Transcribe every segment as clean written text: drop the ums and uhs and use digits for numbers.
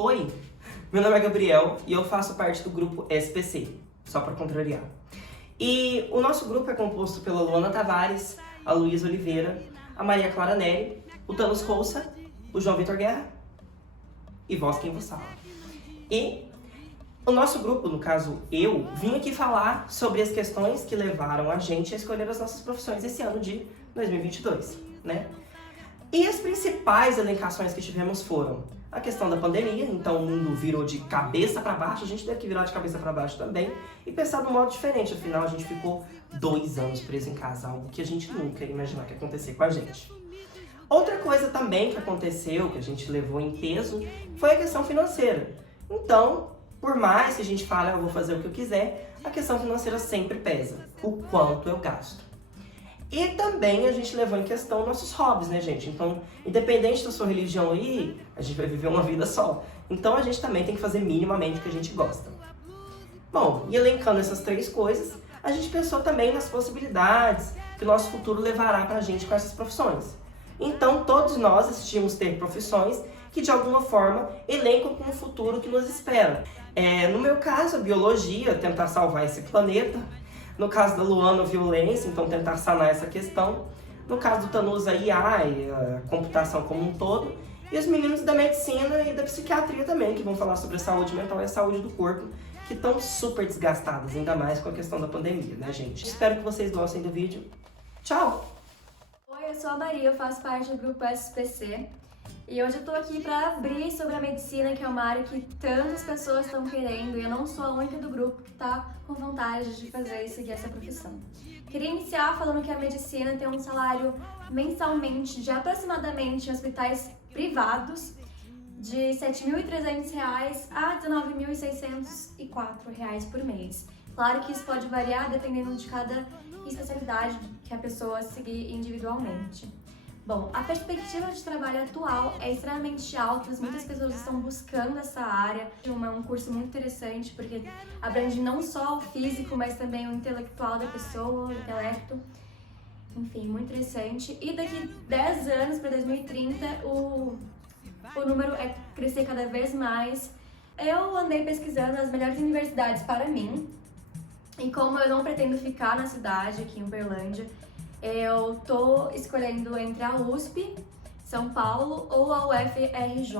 Oi, meu nome é Gabriel e eu faço parte do grupo SPC, só para contrariar. E o nosso grupo é composto pela Luana Tavares, a Luísa Oliveira, a Maria Clara Neri, o Thanos Couça, o João Vitor Guerra e vós quem vos fala. E o nosso grupo, no caso eu, vim aqui falar sobre as questões que levaram a gente a escolher as nossas profissões esse ano de 2022, né? E as principais elencações que tivemos foram a questão da pandemia, então o mundo virou de cabeça para baixo, a gente teve que virar de cabeça para baixo também e pensar de um modo diferente, afinal a gente ficou 2 anos preso em casa, algo que a gente nunca ia imaginar que ia acontecer com a gente. Outra coisa também que aconteceu, que a gente levou em peso, foi a questão financeira. Então, por mais que a gente fale, eu vou fazer o que eu quiser, a questão financeira sempre pesa, o quanto eu gasto. E também a gente levou em questão nossos hobbies, né, gente? Então, independente da sua religião aí, a gente vai viver uma vida só. Então a gente também tem que fazer minimamente o que a gente gosta. Bom, e elencando essas 3 coisas, a gente pensou também nas possibilidades que o nosso futuro levará pra gente com essas profissões. Então, todos nós decidimos ter profissões que, de alguma forma, elencam com o futuro que nos espera. No meu caso, a biologia, tentar salvar esse planeta. No caso da Luana, violência, então tentar sanar essa questão. No caso do Thanos, a IA e a computação como um todo. E os meninos da medicina e da psiquiatria também, que vão falar sobre a saúde mental e a saúde do corpo, que estão super desgastadas, ainda mais com a questão da pandemia, né, gente? Espero que vocês gostem do vídeo. Tchau! Oi, eu sou a Maria, eu faço parte do grupo SPC. E hoje eu tô aqui para abrir sobre a medicina, que é uma área que tantas pessoas estão querendo, e eu não sou a única do grupo que tá com vontade de fazer e seguir essa profissão. Queria iniciar falando que a medicina tem um salário mensalmente de aproximadamente em hospitais privados de R$ 7.300 a R$ 19.604 por mês. Claro que isso pode variar dependendo de cada especialidade que a pessoa seguir individualmente. Bom, a perspectiva de trabalho atual é extremamente alta, muitas pessoas estão buscando essa área. É um curso muito interessante porque abrange não só o físico, mas também o intelectual da pessoa, o intelecto. Enfim, muito interessante. E daqui 10 anos, para 2030, o número é crescer cada vez mais. Eu andei pesquisando as melhores universidades para mim. E como eu não pretendo ficar na cidade, aqui em Uberlândia, eu tô escolhendo entre a USP, São Paulo ou a UFRJ.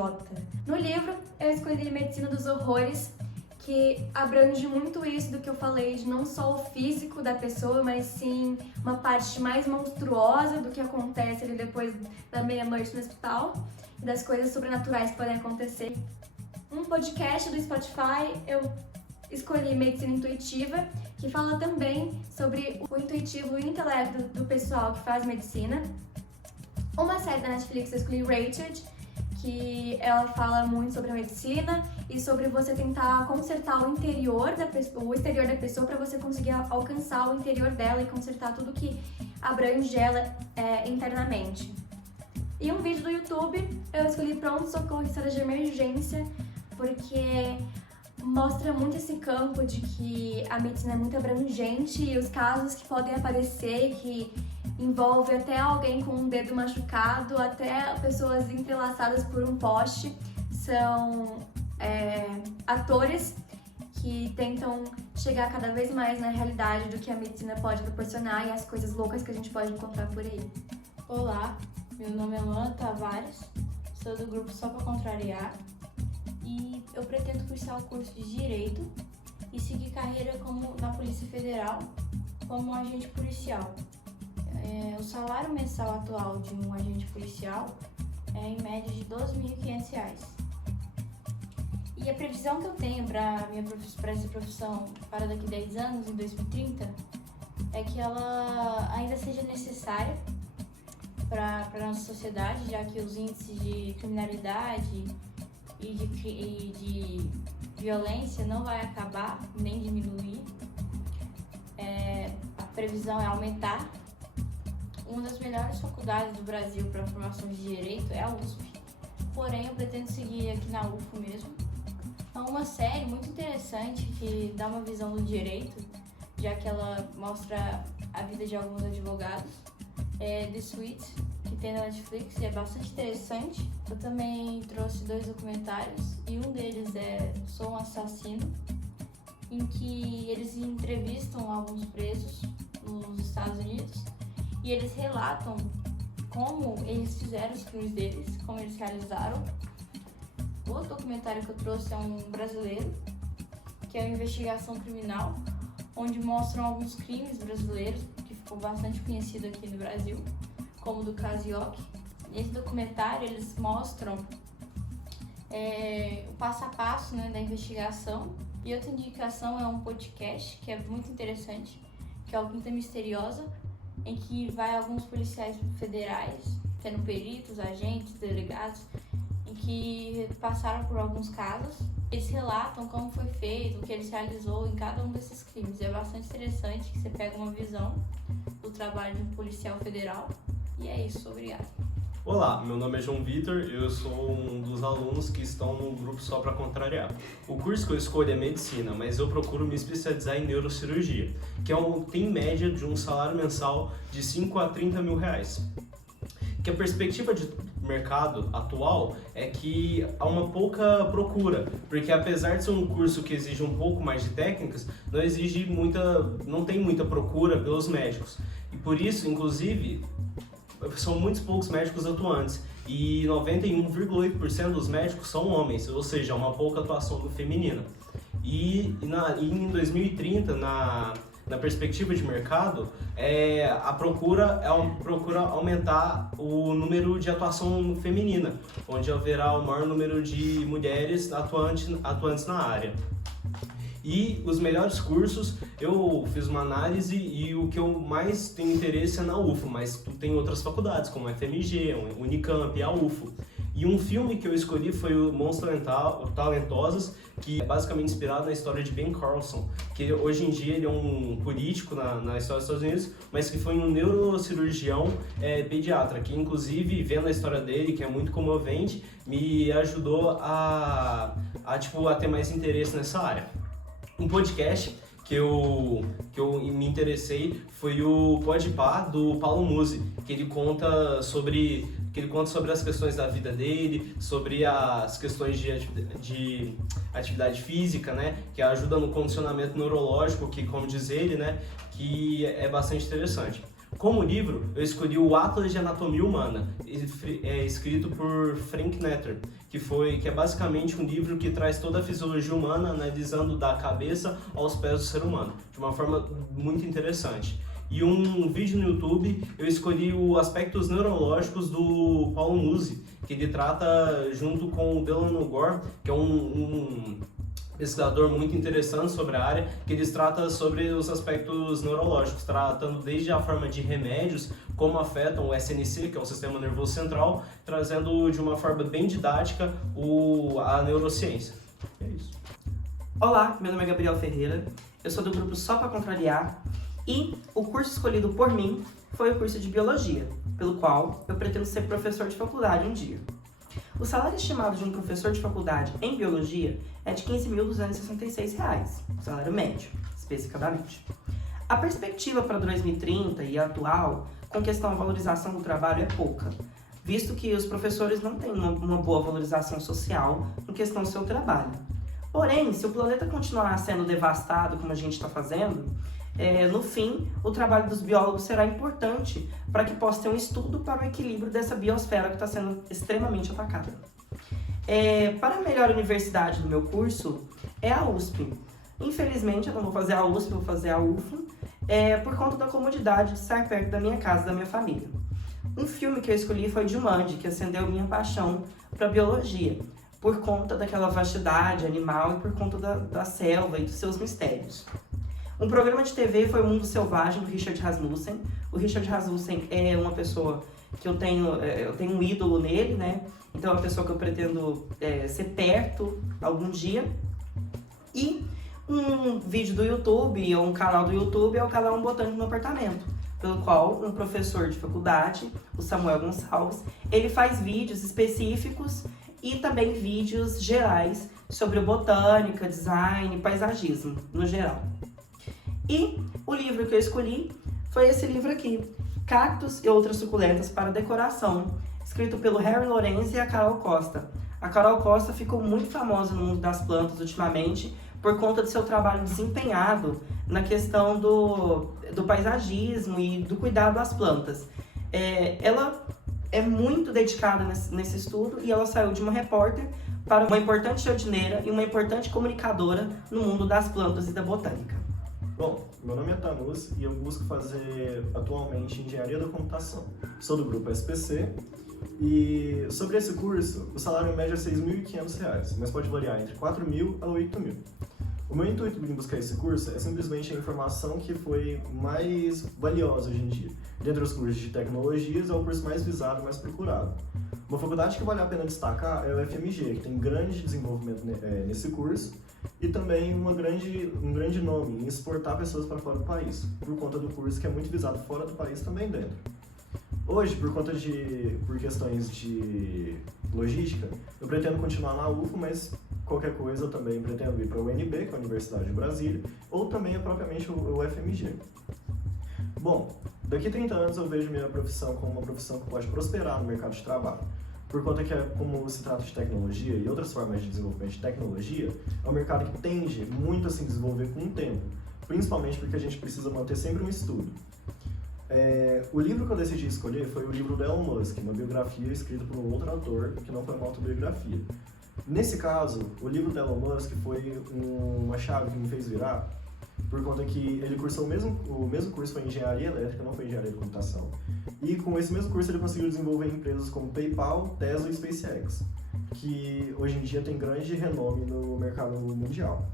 No livro, eu escolhi Medicina dos Horrores, que abrange muito isso do que eu falei, de não só o físico da pessoa, mas sim uma parte mais monstruosa do que acontece ali depois da meia-noite no hospital e das coisas sobrenaturais que podem acontecer. Um podcast do Spotify, eu escolhi Medicina Intuitiva, que fala também sobre o intuitivo e o intelecto do pessoal que faz medicina. Uma série da Netflix eu escolhi Rachel, que ela fala muito sobre a medicina e sobre você tentar consertar o interior da pessoa, o exterior da pessoa, para você conseguir alcançar o interior dela e consertar tudo que abrange ela internamente. E um vídeo do YouTube eu escolhi Pronto Socorro e Sala de Emergência, porque mostra muito esse campo de que a medicina é muito abrangente e os casos que podem aparecer, que envolve até alguém com um dedo machucado, até pessoas entrelaçadas por um poste, são atores que tentam chegar cada vez mais na realidade do que a medicina pode proporcionar e as coisas loucas que a gente pode encontrar por aí. Olá, meu nome é Luana Tavares, sou do grupo Só Pra Contrariar e eu pretendo cursar o curso de Direito e seguir carreira na Polícia Federal como agente policial. O salário mensal atual de um agente policial é em média de R$ 12.500. E a previsão que eu tenho para essa profissão para daqui a 10 anos, em 2030, é que ela ainda seja necessária para a nossa sociedade, já que os índices de criminalidade e de violência não vai acabar nem diminuir. A previsão é aumentar. Uma das melhores faculdades do Brasil para formação de direito é a USP, porém eu pretendo seguir aqui na UFO mesmo. É uma série muito interessante que dá uma visão do direito, já que ela mostra a vida de alguns advogados. The Suite, que tem na Netflix e é bastante interessante. Eu também trouxe 2 documentários e um deles é Sou um Assassino, em que eles entrevistam alguns presos nos Estados Unidos e eles relatam como eles fizeram os crimes deles, como eles realizaram. O outro documentário que eu trouxe é um brasileiro, que é a Investigação Criminal, onde mostram alguns crimes brasileiros, que ficou bastante conhecido aqui no Brasil, como o do caso Yoki. Nesse documentário eles mostram o passo a passo, né, da investigação. E outra indicação é um podcast que é muito interessante, que é o Quinta Misteriosa, em que vai alguns policiais federais, tendo peritos, agentes, delegados, em que passaram por alguns casos. Eles relatam como foi feito, o que eles realizou em cada um desses crimes. É bastante interessante que você pega uma visão do trabalho de um policial federal. E é isso, obrigada. Olá, meu nome é João Vitor, eu sou um dos alunos que estão no grupo Só Pra Contrariar. O curso que eu escolho é medicina, mas eu procuro me especializar em neurocirurgia, que tem média de um salário mensal de 5 a 30 mil reais. Que a perspectiva de mercado atual é que há uma pouca procura, porque apesar de ser um curso que exige um pouco mais de técnicas, não tem muita procura pelos médicos. E por isso, inclusive, são muitos poucos médicos atuantes e 91,8% dos médicos são homens, ou seja, uma pouca atuação do feminino. E em 2030, na perspectiva de mercado, a procura aumentar o número de atuação feminina, onde haverá o maior número de mulheres atuantes na área. E os melhores cursos, eu fiz uma análise e o que eu mais tenho interesse é na UFO, mas tem outras faculdades, como a FMG, a Unicamp e a UFO. E um filme que eu escolhi foi o Monstros Talentosos, que é basicamente inspirado na história de Ben Carlson, que hoje em dia ele é um político na história dos Estados Unidos, mas que foi um neurocirurgião pediatra, que inclusive, vendo a história dele, que é muito comovente, me ajudou a ter mais interesse nessa área. Um podcast que eu me interessei foi o Podpah, do Paulo Musi, que ele conta sobre as questões da vida dele, sobre as questões de atividade física, né, que ajuda no condicionamento neurológico, que, como diz ele, né, que é bastante interessante. Como livro, eu escolhi o Atlas de Anatomia Humana, escrito por Frank Netter, que é basicamente um livro que traz toda a fisiologia humana, analisando da cabeça aos pés do ser humano, de uma forma muito interessante. E um vídeo no YouTube, eu escolhi os aspectos neurológicos do Paulo Musi, que ele trata junto com o Delano Gore, que é um pesquisador muito interessante sobre a área, que eles tratam sobre os aspectos neurológicos, tratando desde a forma de remédios, como afetam o SNC, que é o Sistema Nervoso Central, trazendo de uma forma bem didática a neurociência. É isso. Olá, meu nome é Gabriel Ferreira, eu sou do grupo Só Pra Contrariar e o curso escolhido por mim foi o curso de Biologia, pelo qual eu pretendo ser professor de faculdade um dia. O salário estimado de um professor de faculdade em Biologia é de R$ 15.266, salário médio, especificadamente. A perspectiva para 2030 e atual, com questão à valorização do trabalho, é pouca, visto que os professores não têm uma boa valorização social em questão do seu trabalho. Porém, se o planeta continuar sendo devastado como a gente está fazendo, no fim, o trabalho dos biólogos será importante para que possa ter um estudo para o equilíbrio dessa biosfera que está sendo extremamente atacada. Para a melhor universidade do meu curso é a USP. Infelizmente, eu não vou fazer a USP, vou fazer a UFO, por conta da comodidade de estar perto da minha casa e da minha família. Um filme que eu escolhi foi Jumanji, que acendeu minha paixão para biologia, por conta daquela vastidade animal e por conta da selva e dos seus mistérios. Um programa de TV foi O Mundo Selvagem, do Richard Rasmussen. O Richard Rasmussen é uma pessoa que eu tenho um ídolo nele, né? Então é uma pessoa que eu pretendo ser perto algum dia. E um vídeo do YouTube, ou um canal do YouTube, é o canal Um Botânico no Apartamento, pelo qual um professor de faculdade, o Samuel Gonçalves, ele faz vídeos específicos e também vídeos gerais sobre botânica, design, paisagismo, no geral. E o livro que eu escolhi foi esse livro aqui, Cactos e Outras Suculentas para Decoração, escrito pelo Harry Lorenz e a Carol Costa. A Carol Costa ficou muito famosa no mundo das plantas ultimamente por conta do seu trabalho desempenhado na questão do paisagismo e do cuidado às plantas. Ela é muito dedicada nesse estudo e ela saiu de uma repórter para uma importante jardineira e uma importante comunicadora no mundo das plantas e da botânica. Bom, meu nome é Tanus e eu busco fazer atualmente Engenharia da Computação. Sou do grupo SPC e sobre esse curso, o salário médio é R$ 6.500, mas pode variar entre R$ 4.000 a R$ 8.000. O meu intuito em buscar esse curso é simplesmente a informação que foi mais valiosa hoje em dia. Dentre os cursos de tecnologias, é o curso mais visado e mais procurado. Uma faculdade que vale a pena destacar é o FMG, que tem grande desenvolvimento nesse curso e também um grande nome em exportar pessoas para fora do país, por conta do curso que é muito visado fora do país também dentro. Hoje, por questões de logística, eu pretendo continuar na UFO, mas qualquer coisa eu também pretendo ir para a UNB, que é a Universidade de Brasília, ou também propriamente o FMG. Bom, daqui a 30 anos eu vejo minha profissão como uma profissão que pode prosperar no mercado de trabalho. Por conta que, como se trata de tecnologia e outras formas de desenvolvimento de tecnologia, é um mercado que tende muito a se desenvolver com o tempo, principalmente porque a gente precisa manter sempre um estudo. O livro que eu decidi escolher foi o livro do Elon Musk, uma biografia escrita por um outro autor, que não foi uma autobiografia. Nesse caso, o livro do Elon Musk foi uma chave que me fez virar, por conta que ele cursou o mesmo curso, foi Engenharia Elétrica, não foi Engenharia de Computação. E com esse mesmo curso ele conseguiu desenvolver empresas como PayPal, Tesla e SpaceX, que hoje em dia tem grande renome no mercado mundial.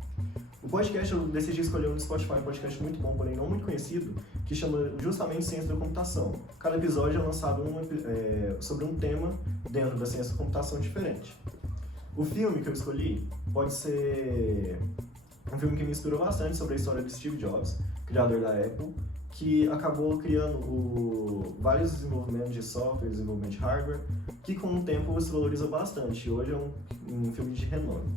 O podcast eu decidi escolher um do Spotify, um podcast muito bom, porém não muito conhecido, que chama justamente Ciência da Computação. Cada episódio é lançado sobre um tema dentro da ciência da computação diferente. O filme que eu escolhi pode ser um filme que me inspirou bastante sobre a história de Steve Jobs, criador da Apple, que acabou criando vários desenvolvimentos de software, desenvolvimento de hardware, que com o tempo se valoriza bastante. Hoje é um filme de renome.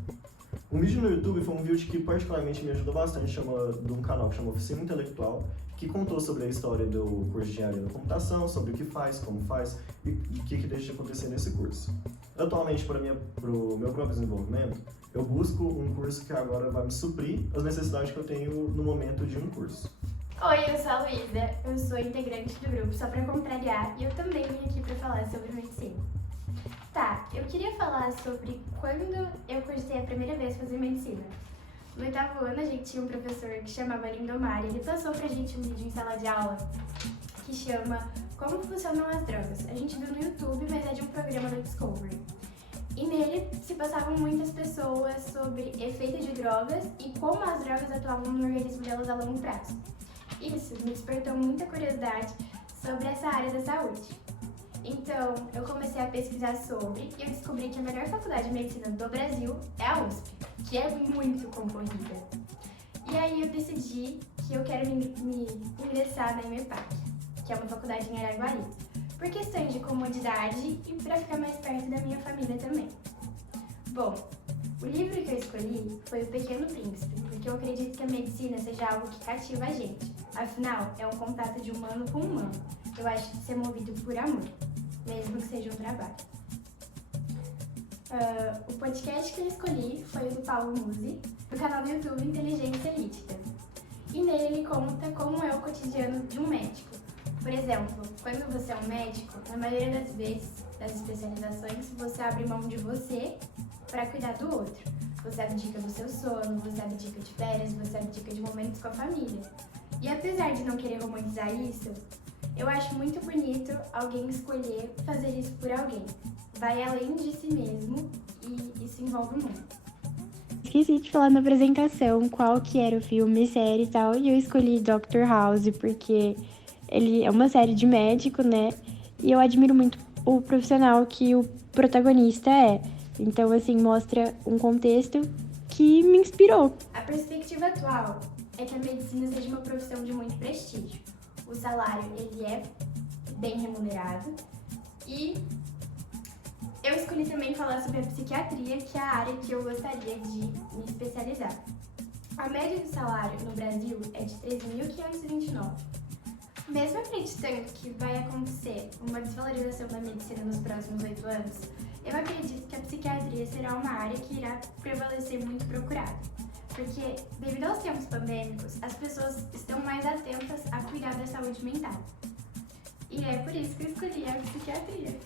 Um vídeo no YouTube foi um vídeo que particularmente me ajudou bastante, de um canal que chama Oficina Intelectual, que contou sobre a história do curso de Engenharia da Computação, sobre o que faz, como faz e o que deixa de acontecer nesse curso. Atualmente, para o meu próprio desenvolvimento, eu busco um curso que agora vai me suprir as necessidades que eu tenho no momento de um curso. Oi, eu sou a Luísa, eu sou integrante do grupo Só Pra Contrariar e eu também vim aqui para falar sobre medicina. Tá, eu queria falar sobre quando eu cursei a primeira vez fazer medicina. No 8º ano a gente tinha um professor que chamava Lindomar e ele passou pra gente um vídeo em sala de aula que chama Como Funcionam as Drogas. A gente viu no YouTube, mas é de um programa da Discovery. E nele se passavam muitas pessoas sobre efeitos de drogas e como as drogas atuavam no organismo delas a longo prazo. Isso me despertou muita curiosidade sobre essa área da saúde. Então, eu comecei a pesquisar sobre e eu descobri que a melhor faculdade de medicina do Brasil é a USP, que é muito concorrida. E aí eu decidi que eu quero me ingressar na IMEPAC, que é uma faculdade em Araguari, por questões de comodidade e para ficar mais perto da minha família também. Bom, o livro que eu escolhi foi O Pequeno Príncipe, porque eu acredito que a medicina seja algo que cativa a gente. Afinal, é um contato de humano com humano. Eu acho que ser movido por amor, mesmo que seja um trabalho. O podcast que eu escolhi foi o do Paulo Musi, do canal do YouTube Inteligência Líquida. E nele ele conta como é o cotidiano de um médico. Por exemplo, quando você é um médico, na maioria das vezes, das especializações, você abre mão de você para cuidar do outro. Você abdica do seu sono, você abdica de férias, você abdica de momentos com a família. E apesar de não querer romantizar isso, eu acho muito bonito alguém escolher fazer isso por alguém. Vai além de si mesmo e isso envolve o mundo. Esqueci de falar na apresentação qual que era o filme, série e tal, e eu escolhi Dr. House porque ele é uma série de médico, né? E eu admiro muito o profissional que o protagonista é. Então, assim, mostra um contexto que me inspirou. A perspectiva atual é que a medicina seja uma profissão de muito prestígio. O salário, ele é bem remunerado. E eu escolhi também falar sobre a psiquiatria, que é a área que eu gostaria de me especializar. A média do salário no Brasil é de R$ 13.529. Mesmo acreditando que vai acontecer uma desvalorização da medicina nos próximos 8 anos, eu acredito que a psiquiatria será uma área que irá prevalecer muito procurada. Porque, devido aos tempos pandêmicos, as pessoas estão mais atentas a cuidar da saúde mental. E é por isso que eu escolhi a psiquiatria.